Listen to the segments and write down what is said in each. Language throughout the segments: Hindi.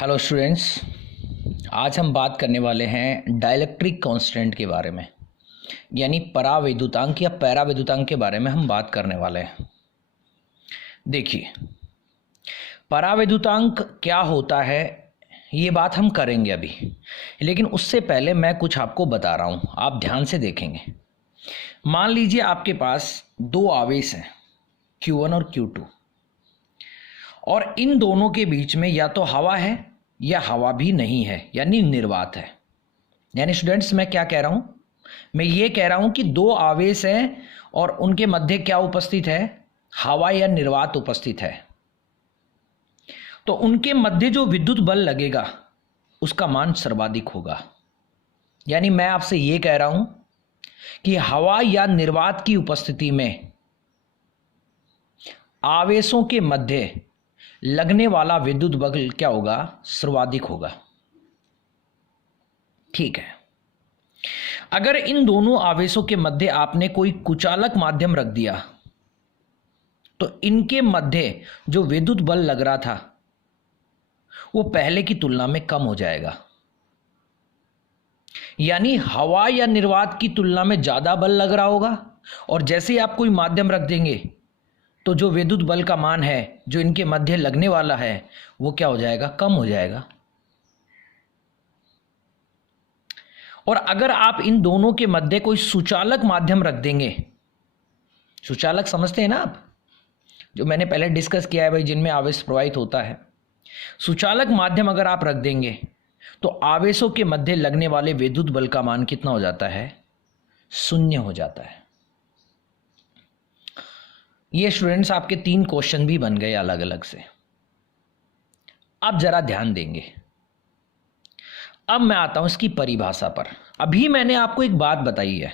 Hello students. आज हम बात करने वाले हैं डाइलेक्ट्रिक कांस्टेंट के बारे में, यानी परावैद्युतांक या पैरावैद्युतांक के बारे में हम बात करने वाले हैं। देखिए, परावैद्युतांक क्या होता है ये बात हम करेंगे अभी, लेकिन उससे पहले मैं कुछ आपको बता रहा हूँ, आप ध्यान से देखेंगे। मान लीजिए आपके पास दो आवेश हैं Q1 और Q2, और इन दोनों के बीच में या तो हवा है या हवा भी नहीं है, यानी निर्वात है। यानी स्टूडेंट्स, मैं क्या कह रहा हूं, मैं ये कह रहा हूं कि दो आवेश हैं और उनके मध्य क्या उपस्थित है, हवा या निर्वात उपस्थित है। तो उनके मध्य जो विद्युत बल लगेगा उसका मान सर्वाधिक होगा। यानी मैं आपसे ये कह रहा हूं कि हवा या निर्वात की उपस्थिति में आवेशों के मध्य लगने वाला विद्युत बल क्या होगा, सर्वाधिक होगा। ठीक है। अगर इन दोनों आवेशों के मध्य आपने कोई कुचालक माध्यम रख दिया तो इनके मध्य जो विद्युत बल लग रहा था वो पहले की तुलना में कम हो जाएगा। यानी हवा या निर्वात की तुलना में ज्यादा बल लग रहा होगा, और जैसे ही आप कोई माध्यम रख देंगे तो जो विद्युत बल का मान है जो इनके मध्य लगने वाला है वो क्या हो जाएगा, कम हो जाएगा। और अगर आप इन दोनों के मध्य कोई सुचालक माध्यम रख देंगे, सुचालक समझते हैं ना आप, जो मैंने पहले डिस्कस किया है भाई, जिनमें आवेश प्रवाहित होता है। सुचालक माध्यम अगर आप रख देंगे तो आवेशों के मध्य लगने वाले विद्युत बल का मान कितना हो जाता है, शून्य हो जाता है। ये स्टूडेंट्स आपके 3 क्वेश्चन भी बन गए अलग अलग से। अब जरा ध्यान देंगे। अब मैं आता हूं इसकी परिभाषा पर। अभी मैंने आपको एक बात बताई है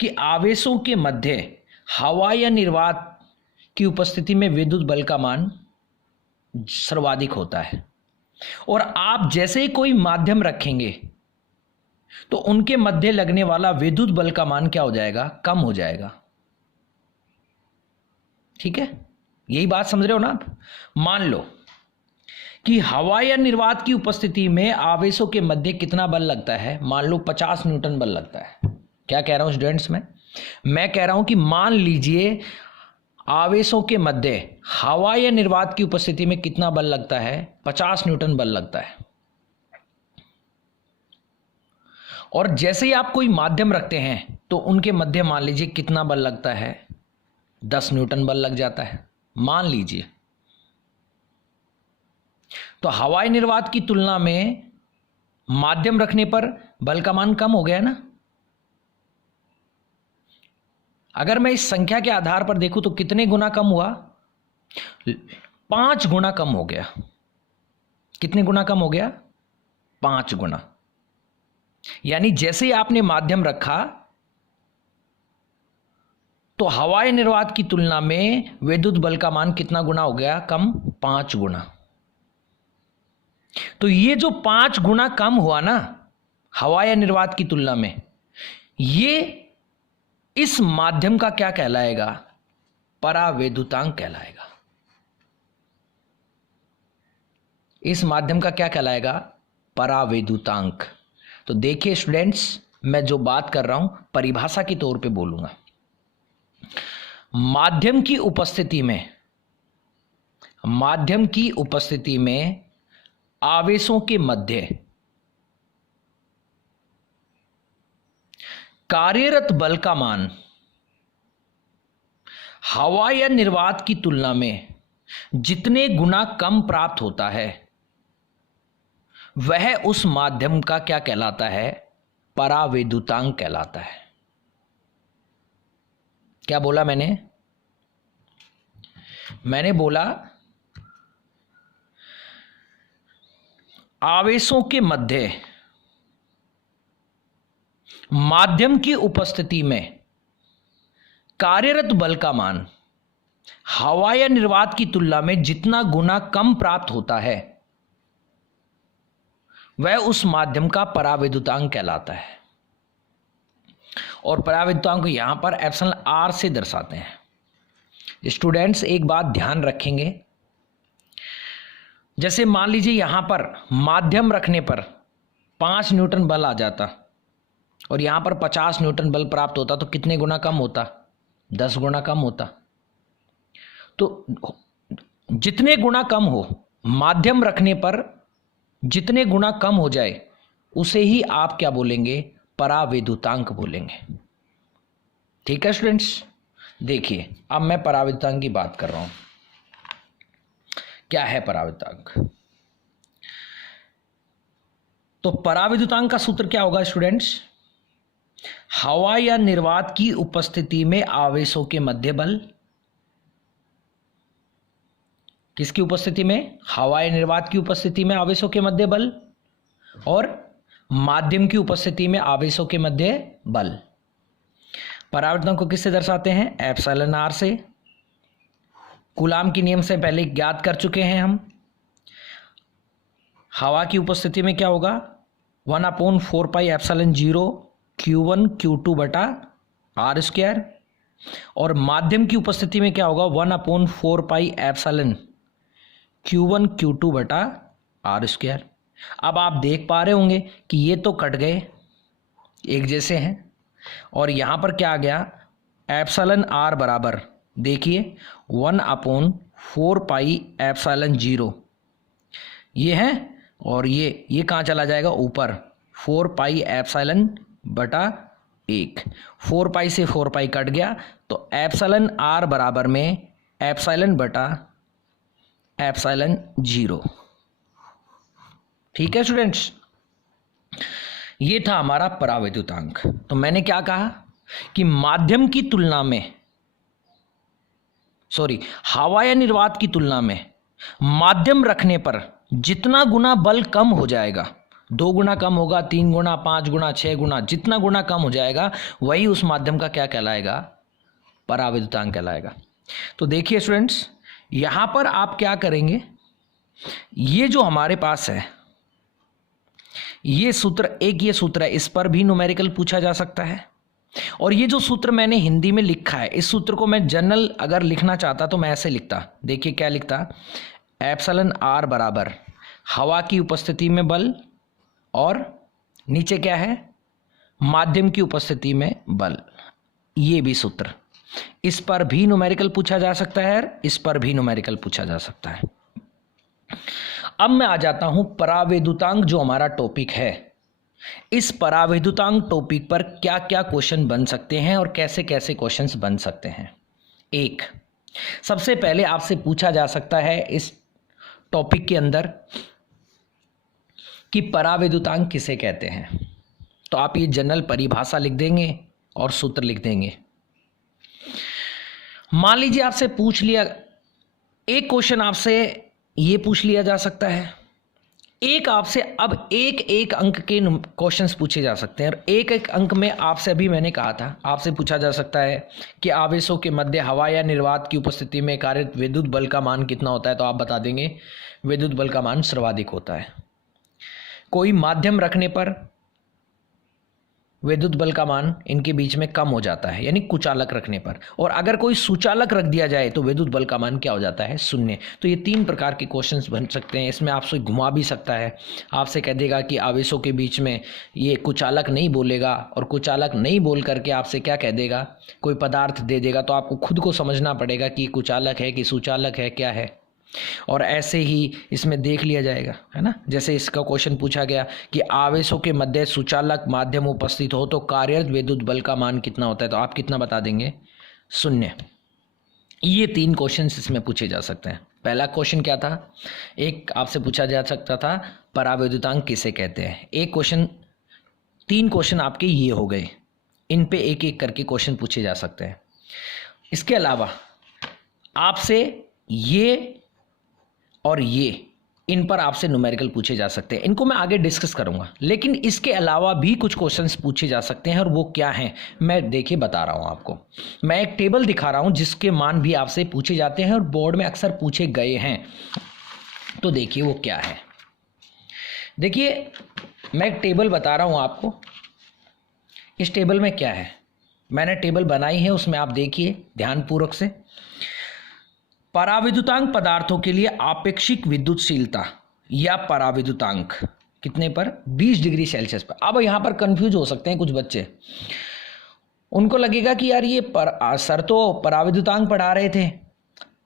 कि आवेशों के मध्य हवा या निर्वात की उपस्थिति में विद्युत बल का मान सर्वाधिक होता है, और आप जैसे ही कोई माध्यम रखेंगे तो उनके मध्य लगने वाला विद्युत बल का मान क्या हो जाएगा, कम हो जाएगा। ठीक है, यही बात समझ रहे हो ना आप। मान लो कि हवा या निर्वात की उपस्थिति में आवेशों के मध्य कितना बल लगता है, मान लो 50 न्यूटन बल लगता है। क्या कह रहा हूं स्टूडेंट्स, मैं कह रहा हूं कि मान लीजिए आवेशों के मध्य हवा या निर्वात की उपस्थिति में कितना बल लगता है, 50 न्यूटन बल लगता है। और जैसे ही आप कोई माध्यम रखते हैं तो उनके मध्य मान लीजिए कितना बल लगता है, 10 न्यूटन बल लग जाता है, मान लीजिए। तो हवाई निर्वात की तुलना में माध्यम रखने पर बल का मान कम हो गया ना। अगर मैं इस संख्या के आधार पर देखूं तो कितने गुना कम हुआ, 5 गुना कम हो गया। कितने गुना कम हो गया, 5 गुना। यानी जैसे ही आपने माध्यम रखा तो हवाई निर्वात की तुलना में विद्युत बल का मान कितना गुना हो गया, कम, 5 गुना। तो ये जो 5 गुना कम हुआ ना हवा या निर्वात की तुलना में, ये इस माध्यम का क्या कहलाएगा, परावैद्युतांक कहलाएगा। इस माध्यम का क्या कहलाएगा, परावैद्युतांक। तो देखिए स्टूडेंट्स, मैं जो बात कर रहा हूं परिभाषा के तौर पे बोलूंगा। माध्यम की उपस्थिति में आवेशों के मध्य कार्यरत बल का मान हवा या निर्वात की तुलना में जितने गुना कम प्राप्त होता है वह उस माध्यम का क्या कहलाता है, परावैद्युतांक कहलाता है। क्या बोला मैंने बोला आवेशों के मध्य माध्यम की उपस्थिति में कार्यरत बल का मान हवा या निर्वात की तुलना में जितना गुना कम प्राप्त होता है वह उस माध्यम का परावैद्युतांक कहलाता है। और परावैद्युतांक को यहां पर एप्सिलॉन आर से दर्शाते हैं। स्टूडेंट्स एक बात ध्यान रखेंगे, जैसे मान लीजिए यहां पर माध्यम रखने पर 5 न्यूटन बल आ जाता और यहां पर 50 न्यूटन बल प्राप्त होता, तो कितने गुना कम होता? 10 गुना कम होता। तो जितने गुना कम हो, माध्यम रखने पर जितने गुना कम हो जाए उसे ही आप क्या बोलेंगे? परावैद्युतांक बोलेंगे। ठीक है स्टूडेंट्स, देखिए अब मैं परावैद्युतांक की बात कर रहा हूं। क्या है परावैद्युतांक? तो परावैद्युतांक का सूत्र क्या होगा स्टूडेंट्स? हवा या निर्वात की उपस्थिति में आवेशों के मध्य बल। किसकी उपस्थिति में? हवा या निर्वात की उपस्थिति में आवेशों के मध्य बल और माध्यम की उपस्थिति में आवेशों के मध्य बल। परावर्तन को किससे दर्शाते हैं? एप्सिलॉन आर से। कूलाम के नियम से पहले ज्ञात कर चुके हैं हम। हवा की उपस्थिति में क्या होगा? 1/4 पाई एप्सिलॉन 0 Q1 Q2 बटा आर स्क्वायर। और माध्यम की उपस्थिति में क्या होगा? 1/4 पाई एप्सिलॉन Q1 Q2 बटा आर स्क्वायर। अब आप देख पा रहे होंगे कि ये तो कट गए, एक जैसे हैं, और यहां पर क्या आ गया? एप्सिलॉन आर बराबर, देखिए 1/4 पाई एप्सिलॉन 0 ये है, और ये कहाँ चला जाएगा? ऊपर 4 पाई एप्सिलॉन बटा 1। 4 पाई से 4 पाई कट गया, तो एप्सिलॉन आर बराबर में एप्सिलॉन बटा एप्सिलॉन 0। ठीक है स्टूडेंट्स, ये था हमारा परावैद्युतांक। तो मैंने क्या कहा कि माध्यम की तुलना में, हवा या निर्वात की तुलना में माध्यम रखने पर जितना गुना बल कम हो जाएगा, 2 गुना कम होगा, 3 गुना, 5 गुना, 6 गुना, जितना गुना कम हो जाएगा वही उस माध्यम का क्या कहलाएगा? परावैद्युतांक कहलाएगा। तो देखिए स्टूडेंट्स, यहां पर आप क्या करेंगे? ये जो हमारे पास है ये सूत्र, ये सूत्र है, इस पर भी न्यूमेरिकल पूछा जा सकता है। और ये जो सूत्र मैंने हिंदी में लिखा है, इस सूत्र को मैं जनरल अगर लिखना चाहता तो मैं ऐसे लिखता, देखिए क्या लिखता? एप्सिलॉन आर बराबर हवा की उपस्थिति में बल और नीचे क्या है? माध्यम की उपस्थिति में बल। ये भी सूत्र, इस पर भी न्यूमेरिकल पूछा जा सकता है, इस पर भी न्यूमेरिकल पूछा जा सकता है। अब मैं आ जाता हूं परावैद्युतांक जो हमारा टॉपिक है। इस परावैद्युतांक टॉपिक पर क्या क्या क्वेश्चन बन सकते हैं और कैसे कैसे क्वेश्चंस बन सकते हैं। एक, सबसे पहले आपसे पूछा जा सकता है इस टॉपिक के अंदर कि परावैद्युतांक किसे कहते हैं। तो आप ये जनरल परिभाषा लिख देंगे और सूत्र लिख देंगे। मान लीजिए आपसे पूछ लिया, एक क्वेश्चन आपसे ये पूछ लिया जा सकता है, एक आपसे अब एक अंक के क्वेश्चंस पूछे जा सकते हैं। और एक अंक में आपसे, अभी मैंने कहा था, आपसे पूछा जा सकता है कि आवेशों के मध्य हवा या निर्वात की उपस्थिति में कार्यरत विद्युत बल का मान कितना होता है? तो आप बता देंगे विद्युत बल का मान सर्वाधिक होता है। कोई माध्यम रखने पर विद्युत बल का मान इनके बीच में कम हो जाता है, यानी कुचालक रखने पर। और अगर कोई सुचालक रख दिया जाए तो विद्युत बल का मान क्या हो जाता है? 0। तो ये 3 प्रकार के क्वेश्चंस बन सकते हैं। इसमें आपसे घुमा भी सकता है, आपसे कह देगा कि आवेशों के बीच में ये कुचालक नहीं बोलेगा, और कुचालक नहीं बोल करके आपसे क्या कह देगा? कोई पदार्थ दे देगा। तो आपको खुद को समझना पड़ेगा कि कुचालक है कि सुचालक है, क्या है। और ऐसे ही इसमें देख लिया जाएगा, है ना। जैसे इसका क्वेश्चन पूछा गया कि आवेशों के मध्य सुचालक माध्यम उपस्थित हो तो कार्यरत विद्युत बल का मान कितना होता है? तो आप कितना बता देंगे? 0। ये 3 क्वेश्चंस इसमें पूछे जा सकते हैं। पहला क्वेश्चन क्या था? एक आपसे पूछा जा सकता था परावैद्युतांक किसे कहते हैं। एक क्वेश्चन, 3 क्वेश्चन आपके ये हो गए, इन पे एक एक करके क्वेश्चन पूछे जा सकते हैं। इसके अलावा आपसे ये और ये, इन पर आपसे न्यूमेरिकल पूछे जा सकते हैं। इनको मैं आगे डिस्कस करूंगा, लेकिन इसके अलावा भी कुछ क्वेश्चंस पूछे जा सकते हैं। और वो क्या हैं मैं देखिए बता रहा हूं आपको। मैं एक टेबल दिखा रहा हूं जिसके मान भी आपसे पूछे जाते हैं और बोर्ड में अक्सर पूछे गए हैं। तो देखिए वो क्या है। देखिए मैं एक टेबल बता रहा हूं आपको। इस टेबल में क्या है, मैंने टेबल बनाई है, उसमें आप देखिए ध्यानपूर्वक से। पराविद्युतांक पदार्थों के लिए आपेक्षिक विद्युतशीलता या पराविद्युतांक कितने पर? 20 डिग्री सेल्सियस पर। अब यहाँ पर कंफ्यूज हो सकते हैं कुछ बच्चे, उनको लगेगा कि यार ये सर तो पराविद्युतांक पढ़ा रहे थे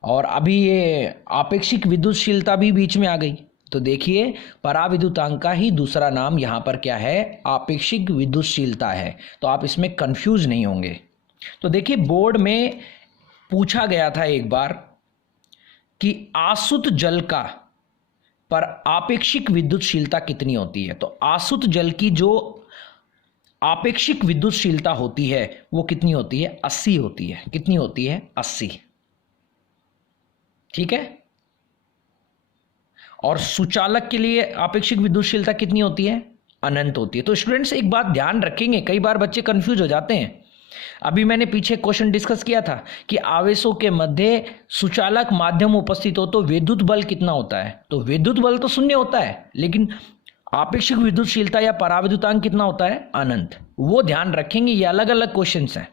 और अभी ये आपेक्षिक विद्युतशीलता भी बीच में आ गई। तो देखिए, पराविद्युतांक का ही दूसरा नाम यहाँ पर क्या है? आपेक्षिक विद्युतशीलता है। तो आप इसमें कंफ्यूज नहीं होंगे। तो देखिए, बोर्ड में पूछा गया था एक बार कि आसुत जल का पर आपेक्षिक विद्युतशीलता कितनी होती है। तो आसुत जल की जो आपेक्षिक विद्युतशीलता होती है वो कितनी होती है? 80 होती है। कितनी होती है? 80। ठीक है। और सुचालक के लिए आपेक्षिक विद्युतशीलता कितनी होती है? अनंत होती है। तो स्टूडेंट्स एक बात ध्यान रखेंगे, कई बार बच्चे कंफ्यूज हो जाते हैं। अभी मैंने पीछे क्वेश्चन डिस्कस किया था कि आवेशों के मध्य सुचालक माध्यम उपस्थित हो तो विद्युत बल कितना होता है? तो विद्युत बल तो शून्य होता है, लेकिन आपेक्षिक विद्युतशीलता या पराविद्युतांक कितना होता है? अनंत। वो ध्यान रखेंगे, ये अलग अलग क्वेश्चंस हैं।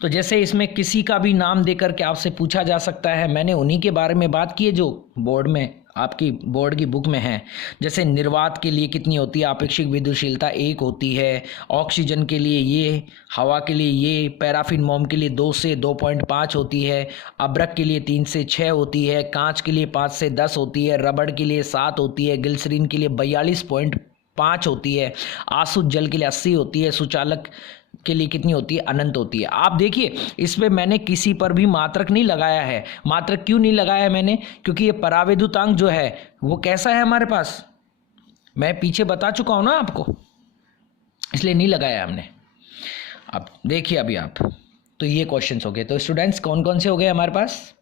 तो जैसे इसमें किसी का भी नाम देकर के आपसे पूछा जा सकता है, मैंने उन्हीं के बारे में बात की है जो बोर्ड में आपकी बोर्ड की बुक में है। जैसे निर्वात के लिए कितनी होती है आपेक्षिक विद्युतशीलता? 1 होती है। ऑक्सीजन के लिए ये, हवा के लिए ये, पैराफिन मोम के लिए 2 से 2.5 होती है, अब्रक के लिए 3 से 6 होती है, कांच के लिए 5 से 10 होती है, रबड़ के लिए 7 होती है, ग्लिसरीन के लिए 42.5 होती है, आसुत जल के लिए 80 होती है, सुचालक के लिए कितनी होती है? अनंत होती है। आप देखिए, इसमें मैंने किसी पर भी मात्रक नहीं लगाया है। मात्रक क्यों नहीं लगाया है मैंने? क्योंकि ये पराविद्युतांक जो है वो कैसा है हमारे पास, मैं पीछे बता चुका हूं ना आपको, इसलिए नहीं लगाया हमने। अब देखिए अभी आप, तो ये क्वेश्चंस हो गए। तो स्टूडेंट्स कौन कौन से हो गए हमारे पास?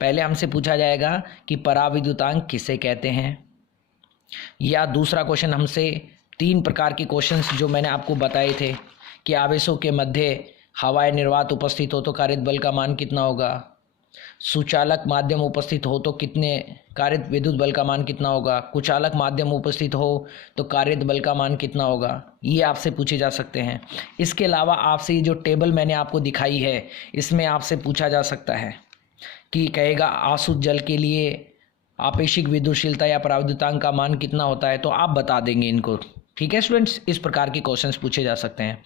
पहले हमसे पूछा जाएगा कि पराविद्युतांक किसे कहते हैं, या दूसरा क्वेश्चन हमसे 3 प्रकार के क्वेश्चंस जो मैंने आपको बताए थे कि आवेशों के मध्य हवाएं निर्वात उपस्थित हो तो कारित बल का मान कितना होगा, सुचालक माध्यम उपस्थित हो तो कितने कारित विद्युत बल का मान कितना होगा, कुचालक माध्यम उपस्थित हो तो कारित बल का मान कितना होगा, ये आपसे पूछे जा सकते हैं। इसके अलावा आपसे ये जो टेबल मैंने आपको दिखाई है इसमें आपसे पूछा जा सकता है कि कहेगा आसुत जल के लिए आपेक्षिक विद्युतशीलता या पराविद्युतांक का मान कितना होता है, तो आप बता देंगे इनको। ठीक है स्टूडेंट्स, इस प्रकार के क्वेश्चंस पूछे जा सकते हैं।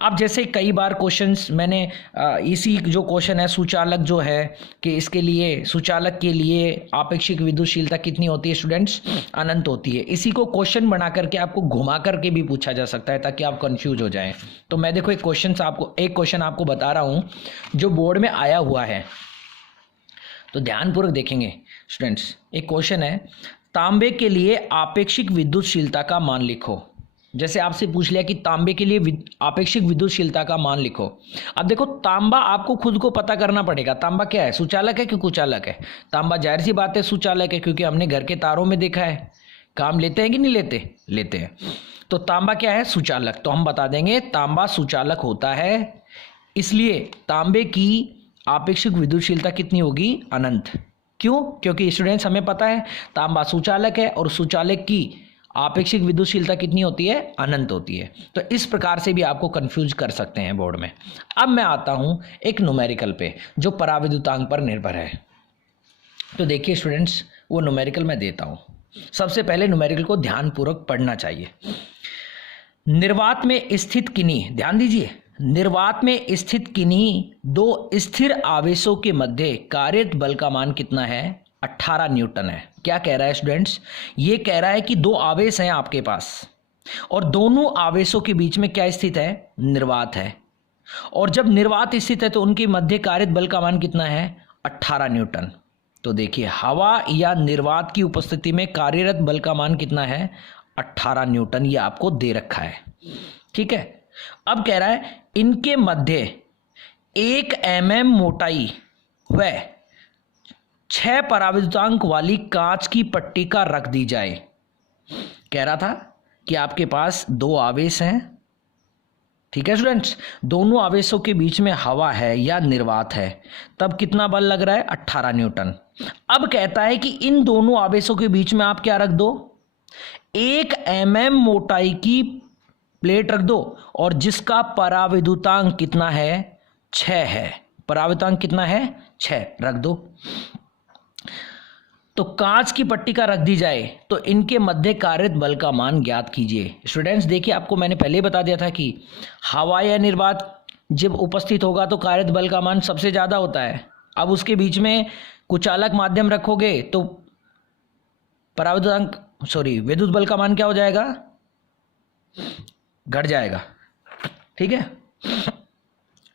अब जैसे कई बार क्वेश्चंस मैंने इसी जो क्वेश्चन है सुचालक जो है कि इसके लिए सुचालक के लिए आपेक्षिक विद्युतशीलता कितनी होती है स्टूडेंट्स? अनंत होती है। इसी को क्वेश्चन बना करके आपको घुमा करके भी पूछा जा सकता है ताकि आप कंफ्यूज हो जाएं। तो मैं देखो एक क्वेश्चन आपको बता रहा हूँ जो बोर्ड में आया हुआ है, तो ध्यानपूर्वक देखेंगे स्टूडेंट्स। एक क्वेश्चन है, तांबे के लिए आपेक्षिक विद्युतशीलता का मान लिखो। जैसे आपसे पूछ लिया कि तांबे के लिए आपेक्षिक विद्युतशीलता का मान लिखो। अब देखो, तांबा आपको खुद को पता करना पड़ेगा। तांबा क्या है? सुचालक है कि कुचालक है? तांबा जाहिर सी बात है सुचालक है, क्योंकि हमने घर के तारों में देखा है। काम लेते हैं कि नहीं लेते? लेते हैं। तो तांबा क्या है? सुचालक। तो हम बता देंगे तांबा सुचालक होता है, इसलिए तांबे की आपेक्षिक विद्युतशीलता कितनी होगी? अनंत। क्यों? क्योंकि स्टूडेंट्स हमें पता है तांबा सुचालक है और सुचालक की आपेक्षिक विद्युतशीलता कितनी होती है? अनंत होती है। तो इस प्रकार से भी आपको कंफ्यूज कर सकते हैं बोर्ड में। अब मैं आता हूं एक न्यूमेरिकल पे जो पराविद्युतांक पर निर्भर है। तो देखिए स्टूडेंट्स, वो न्यूमेरिकल मैं देता हूं। सबसे पहले न्यूमेरिकल को ध्यानपूर्वक पढ़ना चाहिए। निर्वात में स्थित किन्हीं, ध्यान दीजिए, निर्वात में स्थित किन्हीं 2 स्थिर आवेशों के मध्य कार्यरत बल का मान कितना है? 18 न्यूटन है। क्या कह रहा है स्टूडेंट्स? ये कह रहा है कि 2 आवेश हैं आपके पास और दोनों आवेशों के बीच में क्या स्थित है? निर्वात है। और जब निर्वात स्थित है तो उनके मध्य कार्यरत बल का मान कितना है? 18 न्यूटन। तो देखिए, हवा या निर्वात की उपस्थिति में कार्यरत बल का मान कितना है? 18 न्यूटन। ये आपको दे रखा है। ठीक है। अब कह रहा है इनके मध्य 1 mm मोटाई व 6 पराविद्युतांक वाली कांच की पट्टिका रख दी जाए। कह रहा था कि आपके पास 2 आवेश हैं। ठीक है स्टूडेंट्स, दोनों आवेशों के बीच में हवा है या निर्वात है, तब कितना बल लग रहा है? 18 न्यूटन। अब कहता है कि इन दोनों आवेशों के बीच में आप क्या रख दो? 1 mm मोटाई की प्लेट रख दो और जिसका पराविद्युतांक कितना है? 6 है। परावर्तनांक कितना है 6, रख दो। तो कांच की पट्टी का रख दी जाए तो इनके मध्य कारित बल का मान ज्ञात कीजिए। स्टूडेंट्स देखिए, आपको मैंने पहले ही बता दिया था कि हवा या निर्वात जब उपस्थित होगा तो कारित बल का मान सबसे ज़्यादा होता है। अब उसके बीच में कुचालक माध्यम रखोगे तो विद्युत बल का मान क्या हो जाएगा, घट जाएगा। ठीक है,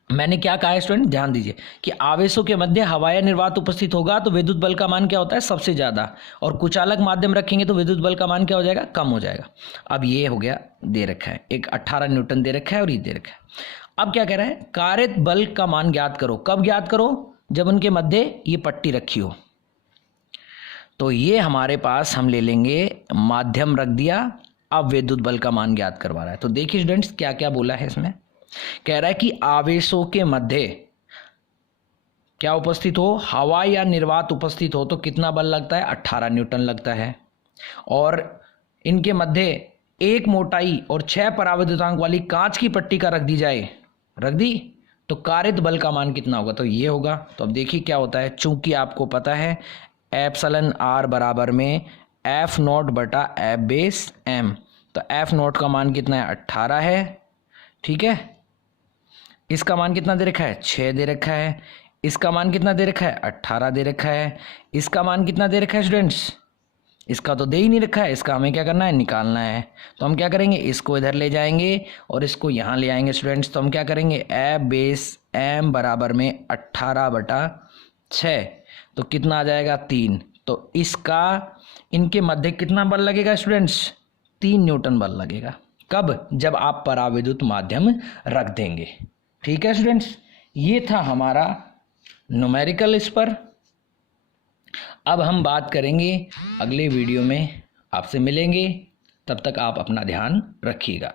मैंने क्या कहा है स्टूडेंट, ध्यान दीजिए कि आवेशों के मध्य हवा या निर्वात उपस्थित होगा तो विद्युत बल का मान क्या होता है, सबसे ज्यादा, और कुचालक माध्यम रखेंगे तो विद्युत बल का मान क्या हो जाएगा, कम हो जाएगा। अब ये हो गया, दे रखा है एक 18 न्यूटन दे रखा है और ये दे रखा है। अब क्या कह रहा है, कारित बल का मान ज्ञात करो। कब ज्ञात करो, जब उनके मध्य ये पट्टी रखी हो। तो ये हमारे पास हम ले लेंगे, माध्यम रख दिया, अब विद्युत बल का मान ज्ञात करवा रहा है। तो देखिए स्टूडेंट्स क्या क्या बोला है इसमें, कह रहा है कि आवेशों के मध्य क्या उपस्थित हो, हवा या निर्वात उपस्थित हो तो कितना बल लगता है, 18 न्यूटन लगता है। और इनके मध्य एक मोटाई और 6 पराविद्युतांक वाली कांच की पट्टी का रख दी जाए, रख दी, तो कारित बल का मान कितना होगा, तो ये होगा। तो अब देखिए क्या होता है, चूंकि आपको पता है एप्सिलॉन आर बराबर में एफ नॉट बटा एफ बेस एम, तो एफ नॉट का मान कितना है, 18 है। ठीक है, इसका मान कितना दे रखा है, 6 दे रखा है। इसका मान कितना दे रखा है, 18 दे रखा है। इसका मान कितना दे रखा है स्टूडेंट्स, इसका तो दे ही नहीं रखा है, इसका हमें क्या करना है, निकालना है। तो हम क्या करेंगे, इसको इधर ले जाएंगे और इसको यहाँ ले आएंगे स्टूडेंट्स। तो हम क्या करेंगे, एफ बेस एम बराबर में 18 बटा 6, तो कितना आ जाएगा, 3। तो इसका इनके मध्य कितना बल लगेगा स्टूडेंट्स, 3 न्यूटन बल लगेगा। कब, जब आप पराविद्युत माध्यम रख देंगे। ठीक है स्टूडेंट्स, ये था हमारा न्यूमेरिकल इस पर। अब हम बात करेंगे अगले वीडियो में, आपसे मिलेंगे, तब तक आप अपना ध्यान रखिएगा।